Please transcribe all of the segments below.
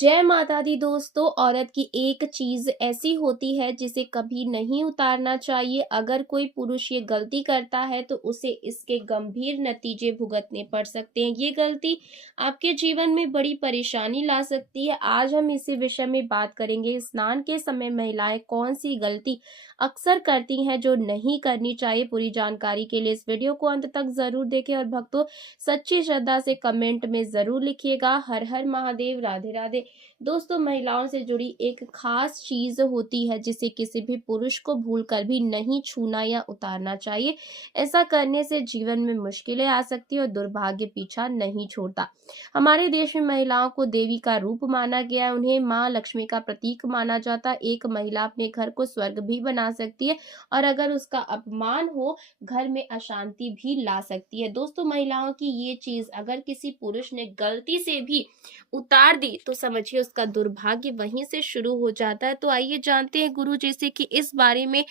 जय माता दी दोस्तों। औरत की एक चीज ऐसी होती है जिसे कभी नहीं उतारना चाहिए। अगर कोई पुरुष ये गलती करता है तो उसे इसके गंभीर नतीजे भुगतने पड़ सकते हैं। ये गलती आपके जीवन में बड़ी परेशानी ला सकती है। आज हम इसी विषय में बात करेंगे। स्नान के समय महिलाएं कौन सी गलती अक्सर करती हैं जो नहीं करनी चाहिए। पूरी जानकारी के लिए इस वीडियो को अंत तक जरूर देखें और भक्तों, सच्ची श्रद्धा से कमेंट में जरूर लिखिएगा हर हर महादेव, राधे राधे। दोस्तों, महिलाओं से जुड़ी एक खास चीज होती है जिसे किसी भी पुरुष को भूलकर भी नहीं छूना या उतारना चाहिए। ऐसा करने से जीवन में मुश्किलें आ सकती है और दुर्भाग्य पीछा नहीं छोड़ता। हमारे देश में महिलाओं को देवी का रूप माना गया है। उन्हें माँ लक्ष्मी का प्रतीक माना जाता है। एक महिला अपने घर को स्वर्ग भी बना सकती है और अगर उसका अपमान हो, घर में अशांति भी ला सकती है। दोस्तों, महिलाओं की ये चीज अगर किसी पुरुष ने गलती से भी उतार दी तो समझिए उसका दुर्भाग्य वहीं से शुरू हो जाता है। तो आइए जानते हैं गुरु जी से कि इस बारे में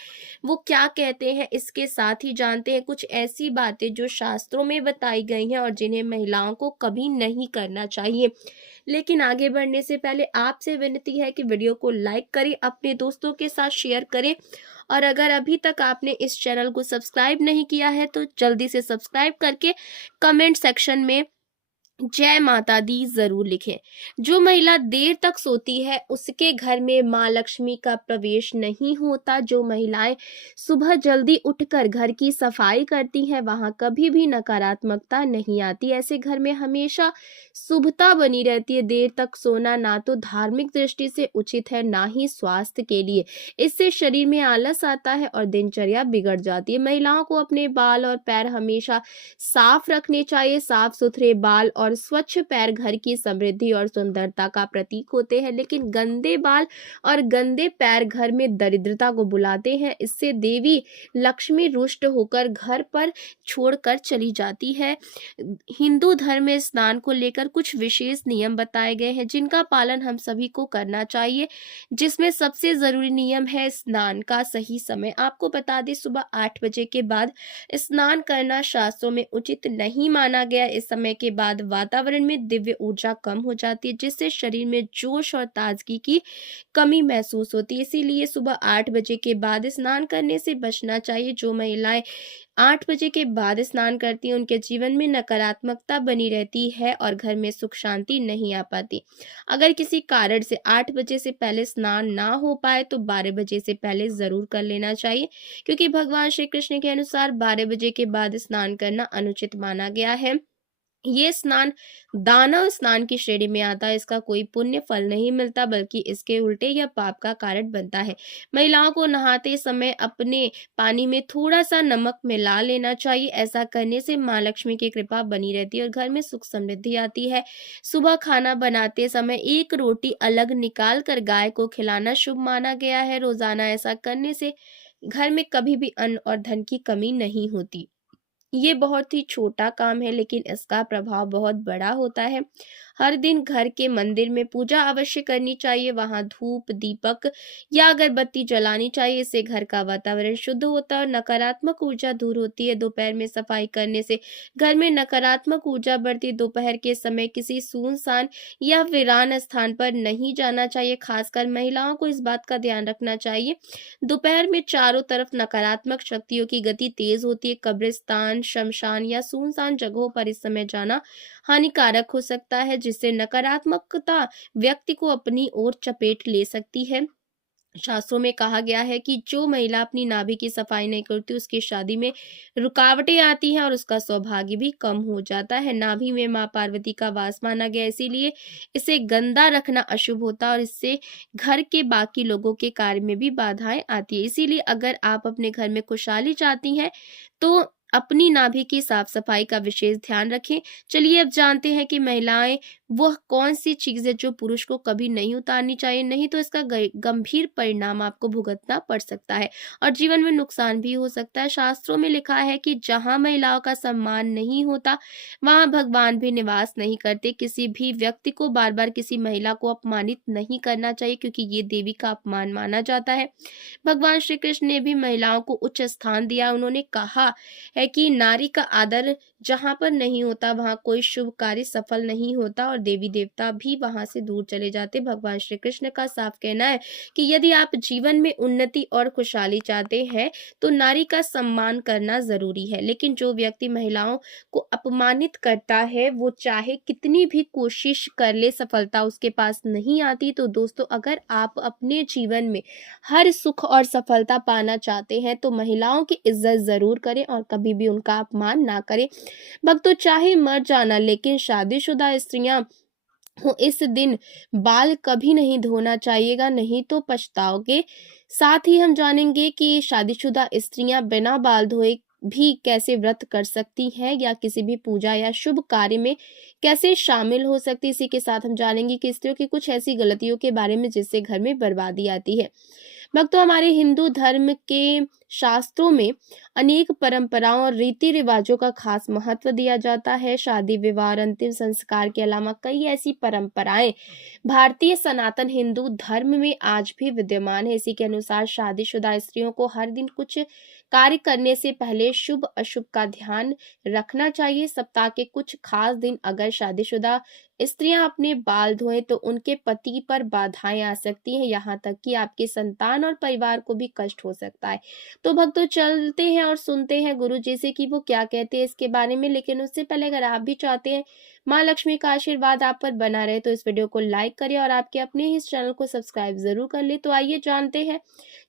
वो क्या कहते हैं। इसके साथ ही जानते हैं कुछ ऐसी बातें जो शास्त्रों में बताई गई हैं और जिन्हें महिलाओं को कभी नहीं करना चाहिए। लेकिन आगे बढ़ने से पहले आपसे विनती है कि वीडियो को लाइक करें, अपने दोस्तों के साथ शेयर करें और अगर अभी तक आपने इस चैनल को सब्सक्राइब नहीं किया है तो जल्दी से सब्सक्राइब करके कमेंट सेक्शन में जय माता दी जरूर लिखें। जो महिला देर तक सोती है उसके घर में माँ लक्ष्मी का प्रवेश नहीं होता। जो महिलाएं सुबह जल्दी उठकर घर की सफाई करती हैं वहां कभी भी नकारात्मकता नहीं आती। ऐसे घर में हमेशा शुभता बनी रहती है। देर तक सोना ना तो धार्मिक दृष्टि से उचित है ना ही स्वास्थ्य के लिए। इससे शरीर में आलस आता है और दिनचर्या बिगड़ जाती है। महिलाओं को अपने बाल और पैर हमेशा साफ रखने चाहिए। साफ सुथरे बाल और स्वच्छ पैर घर की समृद्धि और सुंदरता का प्रतीक होते हैं, लेकिन गंदे बाल और गंदे पैर घर में दरिद्रता को बुलाते हैं। इससे देवी लक्ष्मी रुष्ट होकर घर पर छोड़कर चली जाती है। हिंदू धर्म में स्नान को लेकर कुछ विशेष नियम बताए गए हैं जिनका पालन हम सभी को करना चाहिए, जिसमें सबसे जरूरी नियम है स्नान का सही समय। आपको बता दें, सुबह 8 बजे के बाद स्नान करना शास्त्रों में उचित नहीं माना गया। इस समय के बाद वातावरण में दिव्य ऊर्जा कम हो जाती है जिससे शरीर में जोश और ताजगी की कमी महसूस होती है। इसीलिए सुबह 8 बजे के बाद स्नान करने से बचना चाहिए। जो महिलाएं 8 बजे के बाद स्नान करती हैं उनके जीवन में नकारात्मकता बनी रहती है और घर में सुख शांति नहीं आ पाती। अगर किसी कारण से 8 बजे से पहले स्नान ना हो पाए तो 12 बजे से पहले जरूर कर लेना चाहिए, क्योंकि भगवान श्री कृष्ण के अनुसार 12 बजे के बाद स्नान करना अनुचित माना गया है। ये स्नान दानव स्नान की श्रेणी में आता है। इसका कोई पुण्य फल नहीं मिलता बल्कि इसके उल्टे यह पाप का कारण बनता है। महिलाओं को नहाते समय अपने पानी में थोड़ा सा नमक मिला लेना चाहिए। ऐसा करने से माँ लक्ष्मी की कृपा बनी रहती है और घर में सुख समृद्धि आती है। सुबह खाना बनाते समय एक रोटी अलग निकाल कर गाय को खिलाना शुभ माना गया है। रोजाना ऐसा करने से घर में कभी भी अन्न और धन की कमी नहीं होती। ये बहुत ही छोटा काम है लेकिन इसका प्रभाव बहुत बड़ा होता है। हर दिन घर के मंदिर में पूजा अवश्य करनी चाहिए। वहां धूप दीपक या अगरबत्ती जलानी चाहिए। इससे घर का वातावरण शुद्ध होता है और नकारात्मक ऊर्जा दूर होती है। दोपहर में सफाई करने से घर में नकारात्मक ऊर्जा बढ़ती है। दोपहर के समय किसी सुनसान या वीरान स्थान पर नहीं जाना चाहिए। खासकर महिलाओं को इस बात का ध्यान रखना चाहिए। दोपहर में चारों तरफ नकारात्मक शक्तियों की गति तेज होती है। कब्रिस्तान, शमशान या सुनसान जगहों पर इस समय जाना हानिकारक हो सकता है, जिससे नकारात्मकता व्यक्ति को अपनी ओर चपेट ले सकती है। शास्त्रों में कहा गया है कि जो महिला अपनी नाभि की सफाई नहीं करती उसकी शादी में रुकावटें आती हैं और उसका सौभाग्य भी कम हो जाता है। नाभि में मां पार्वती का वास माना गया, इसीलिए इसे गंदा रखना अशुभ होता है और इससे घर के बाकी लोगों के कार्य में भी बाधाएं आती है। इसीलिए अगर आप अपने घर में खुशहाली चाहती हैं तो अपनी नाभि की साफ सफाई का विशेष ध्यान रखें। चलिए अब जानते हैं कि महिलाएं वह कौन सी चीज है जो पुरुष को कभी नहीं उतारनी चाहिए, नहीं तो इसका गंभीर परिणाम आपको भुगतना पड़ सकता है और जीवन में नुकसान भी हो सकता है। शास्त्रों में लिखा है कि जहां महिलाओं का सम्मान नहीं होता वहां भगवान भी निवास नहीं करते। किसी भी व्यक्ति को बार बार किसी महिला को अपमानित नहीं करना चाहिए, क्योंकि ये देवी का अपमान माना जाता है। भगवान श्री कृष्ण ने भी महिलाओं को उच्च स्थान दिया। उन्होंने कहा है कि नारी का आदर जहाँ पर नहीं होता वहाँ कोई शुभ कार्य सफल नहीं होता और देवी देवता भी वहाँ से दूर चले जाते। भगवान श्री कृष्ण का साफ कहना है कि यदि आप जीवन में उन्नति और खुशहाली चाहते हैं तो नारी का सम्मान करना जरूरी है। लेकिन जो व्यक्ति महिलाओं को अपमानित करता है वो चाहे कितनी भी कोशिश कर ले, सफलता उसके पास नहीं आती। तो दोस्तों, अगर आप अपने जीवन में हर सुख और सफलता पाना चाहते हैं तो महिलाओं की इज्जत जरूर करें और कभी भी उनका अपमान ना करें। भक्तों, चाहे मर जाना, लेकिन शादीशुदा स्त्रियां हो इस दिन बाल कभी नहीं धोना चाहिएगा, नहीं तो पछताओगे। साथ ही हम जानेंगे कि शादीशुदा स्त्रियां बिना बाल धोए भी कैसे व्रत कर सकती हैं या किसी भी पूजा या शुभ कार्य में कैसे शामिल हो सकती। इसी के साथ हम जानेंगे कि स्त्रियों की कुछ ऐसी गलतियों के बारे में जिससे घर में बर्बादी आती है। भक्तों, हमारे हिंदू धर्म के शास्त्रों में अनेक परंपराओं और रीति रिवाजों का खास महत्व दिया जाता है। शादी, विवाह और अंतिम संस्कार के अलावा कई ऐसी परंपराएं भारतीय सनातन हिंदू धर्म में आज भी विद्यमान है। इसी के अनुसार शादीशुदा स्त्रियों को हर दिन कुछ कार्य करने से पहले शुभ अशुभ का ध्यान रखना चाहिए। सप्ताह के कुछ खास दिन अगर शादीशुदा स्त्रियां अपने बाल धोएं तो उनके पति पर बाधाएं आ सकती हैं, यहाँ तक कि आपके संतान और परिवार को भी कष्ट हो सकता है। तो भक्तों, चलते हैं और सुनते हैं गुरु जी से कि वो क्या कहते हैं इसके बारे में। लेकिन उससे पहले अगर आप भी चाहते हैं माँ लक्ष्मी का आशीर्वाद आप पर बना रहे तो इस वीडियो को लाइक करिए और आपके अपने ही इस चैनल को सब्सक्राइब जरूर कर ले। तो आइए जानते हैं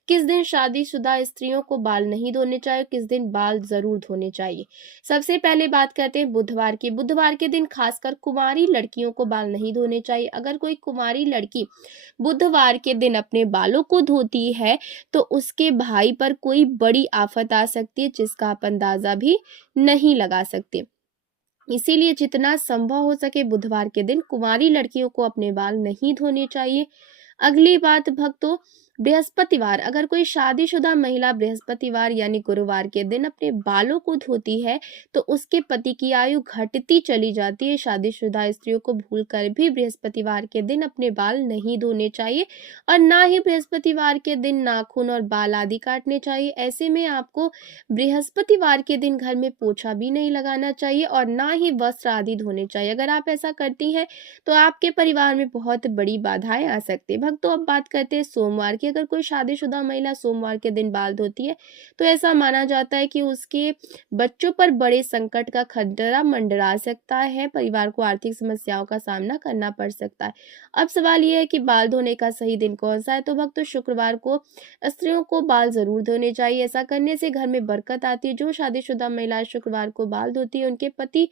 किस दिन शादीशुदा स्त्रियों को बाल नहीं धोने चाहिए, किस दिन बाल जरूर धोने चाहिए। सबसे पहले बात करते हैं बुधवार की। बुधवार के दिन खासकर कुंवारी लड़कियों को बाल नहीं धोने चाहिए। अगर कोई कुंवारी लड़की बुधवार के दिन अपने बालों को धोती है तो उसके भाई पर कोई बड़ी आफत आ सकती है जिसका आप अंदाजा भी नहीं लगा सकते। इसीलिए जितना संभव हो सके बुधवार के दिन कुंवारी लड़कियों को अपने बाल नहीं धोने चाहिए। अगली बात भक्तों, बृहस्पतिवार। अगर कोई शादीशुदा महिला बृहस्पतिवार यानी गुरुवार के दिन अपने बालों को धोती है तो उसके पति की आयु घटती चली जाती है। शादीशुदा स्त्रियों को भूलकर भी बृहस्पतिवार के दिन अपने बाल नहीं धोने चाहिए और ना ही बृहस्पतिवार के दिन नाखून और बाल आदि काटने चाहिए। ऐसे में आपको बृहस्पतिवार के दिन घर में पोछा भी नहीं लगाना चाहिए और ना ही वस्त्र आदि धोने चाहिए। अगर आप ऐसा करती हैं तो आपके परिवार में बहुत बड़ी बाधाएं आ सकती है। भक्तों, अब बात करते हैं सोमवार की। अगर कोई शादीशुदा महिला सोमवार के दिन बाल धोती है तो ऐसा माना जाता है कि उसके बच्चों पर बड़े संकट का खतरा मंडरा सकता है, परिवार को आर्थिक समस्याओं का सामना करना पड़ सकता है। अब सवाल यह है कि बाल धोने का सही दिन कौन सा है। तो भक्तों, शुक्रवार को स्त्रियों को बाल जरूर धोने चाहिए। ऐसा करने से घर में बरकत आती है। जो शादीशुदा महिला शुक्रवार को बाल धोती है उनके पति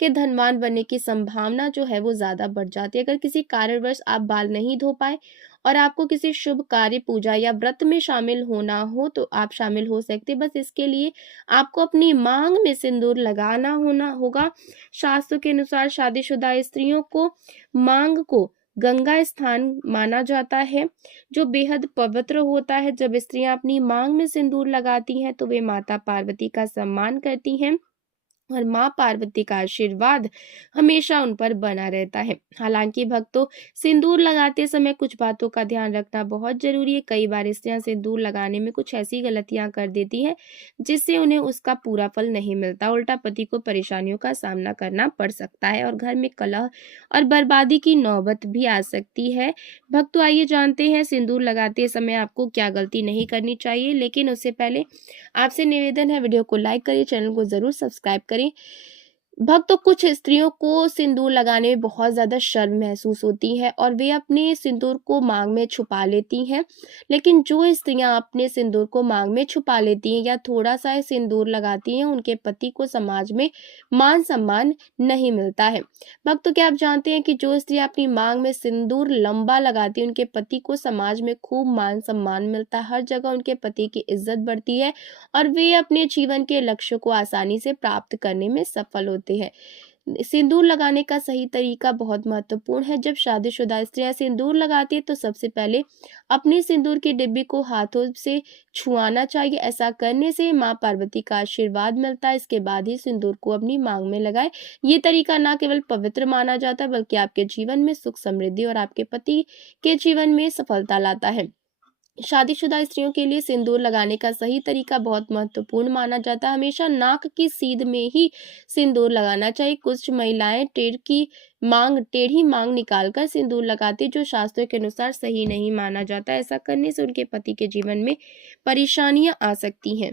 के धनवान बनने की संभावना जो है वो ज्यादा बढ़ जाती है। अगर किसी कारणवश आप बाल नहीं धो पाए और आपको किसी शुभ कार्य, पूजा या व्रत में शामिल होना हो तो आप शामिल हो सकते। बस इसके लिए आपको अपनी मांग में सिंदूर लगाना होगा। शास्त्रों के अनुसार शादीशुदा स्त्रियों को मांग को गंगा स्थान माना जाता है जो बेहद पवित्र होता है। जब स्त्रियां अपनी मांग में सिंदूर लगाती हैं तो वे माता पार्वती का सम्मान करती हैं और माँ पार्वती का आशीर्वाद हमेशा उन पर बना रहता है। हालांकि भक्तों, सिंदूर लगाते समय कुछ बातों का ध्यान रखना बहुत जरूरी है। कई बार स्त्रियां सिंदूर लगाने में कुछ ऐसी गलतियां कर देती हैं जिससे उन्हें उसका पूरा फल नहीं मिलता। उल्टा पति को परेशानियों का सामना करना पड़ सकता है और घर में कलह और बर्बादी की नौबत भी आ सकती है। भक्तों, आइए जानते हैं सिंदूर लगाते समय आपको क्या गलती नहीं करनी चाहिए। लेकिन उससे पहले आपसे निवेदन है, वीडियो को लाइक करिए, चैनल को जरूर सब्सक्राइब करें। भक्तों, कुछ स्त्रियों को सिंदूर लगाने में बहुत ज्यादा शर्म महसूस होती है और वे अपने सिंदूर को मांग में छुपा लेती हैं। लेकिन जो स्त्रियां अपने सिंदूर को मांग में छुपा लेती हैं या थोड़ा सा सिंदूर लगाती हैं उनके पति को समाज में मान सम्मान नहीं मिलता है। भक्तों, क्या आप जानते हैं कि जो स्त्रियां अपनी मांग में सिंदूर लंबा लगाती है उनके पति को समाज में खूब मान सम्मान मिलता है। हर जगह उनके पति की इज्जत बढ़ती है और वे अपने जीवन के लक्ष्य को आसानी से प्राप्त करने में सफल होते हैं। सिंदूर लगाने का सही तरीका बहुत महत्वपूर्ण है। जब शादीशुदा स्त्रियां सिंदूर लगाती है तो सबसे पहले अपनी सिंदूर की डिब्बी को हाथों से छुआना चाहिए। ऐसा करने से मां पार्वती का आशीर्वाद मिलता है। इसके बाद ही सिंदूर को अपनी मांग में लगाएं। ये तरीका न केवल पवित्र माना जाता है बल्कि आपके जीवन में सुख, समृद्धि और आपके पति के जीवन में सफलता लाता है। शादीशुदा स्त्रियों के लिए सिंदूर लगाने का सही तरीका बहुत महत्वपूर्ण माना जाता है। हमेशा नाक की सीध में ही सिंदूर लगाना चाहिए। कुछ महिलाएं टेढ़ी मांग निकालकर सिंदूर लगाती हैं, जो शास्त्रों के अनुसार सही नहीं माना जाता। ऐसा करने से उनके पति के जीवन में परेशानियां आ सकती हैं।